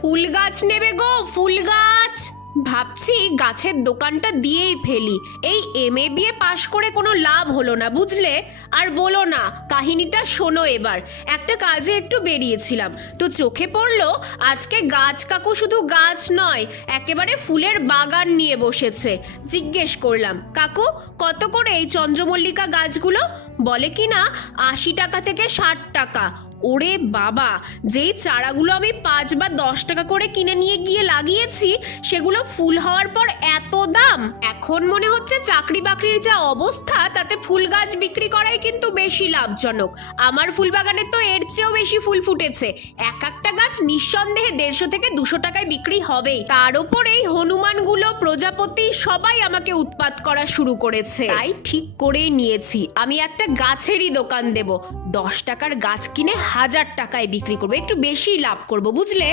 ফুল গাছ নেবে গো, ফুল গাছ। ভাবছি গাছের দোকানটা দিয়েই ফেলি। এই এমএ বিএ পাশ করে কোনো লাভ হলো না, বুঝলে। আর বলো না, কাহিনীটা শোনো এবার। একটা কাজে একটু বেরিয়েছিলাম, তো চোখে পড়লো আজকে গাছ কাকু শুধু গাছ নয়, একেবারে ফুলের বাগান নিয়ে বসেছে। জিজ্ঞেস করলাম, কাকু কত করে এই চন্দ্রমল্লিকা গাছগুলো? বলে কি না 80 টাকা থেকে 60 টাকা। ওরে বাবা, যেই চারাগুলো আমি 5 বা 10 টাকা করে কিনে নিয়ে গিয়ে লাগিয়েছি, সেগুলো ফুল হওয়ার পর এত দাম। এখন মনে হচ্ছে চাকরি বাকরির যা অবস্থা, তাতে ফুল গাছ বিক্রি করাই কিন্তু বেশি লাভজনক। আমার ফুল বাগানে তো এর চেয়েও বেশি ফুল ফুটেছে। এক একটা গাছ নিঃসন্দেহে 150 থেকে 200 টাকায় বিক্রি হবেই। তার উপরেই হনুমানগুলো, প্রজাপতি সবাই আমাকে উৎপাত করা শুরু করেছে। তাই ঠিক করেই নিয়েছি, আমি একটা গাছেরই দোকান দেব। 10 টাকার গাছ কিনে 1000 টাকায় বিক্রি করবো, একটু বেশি লাভ করবো, বুঝলে।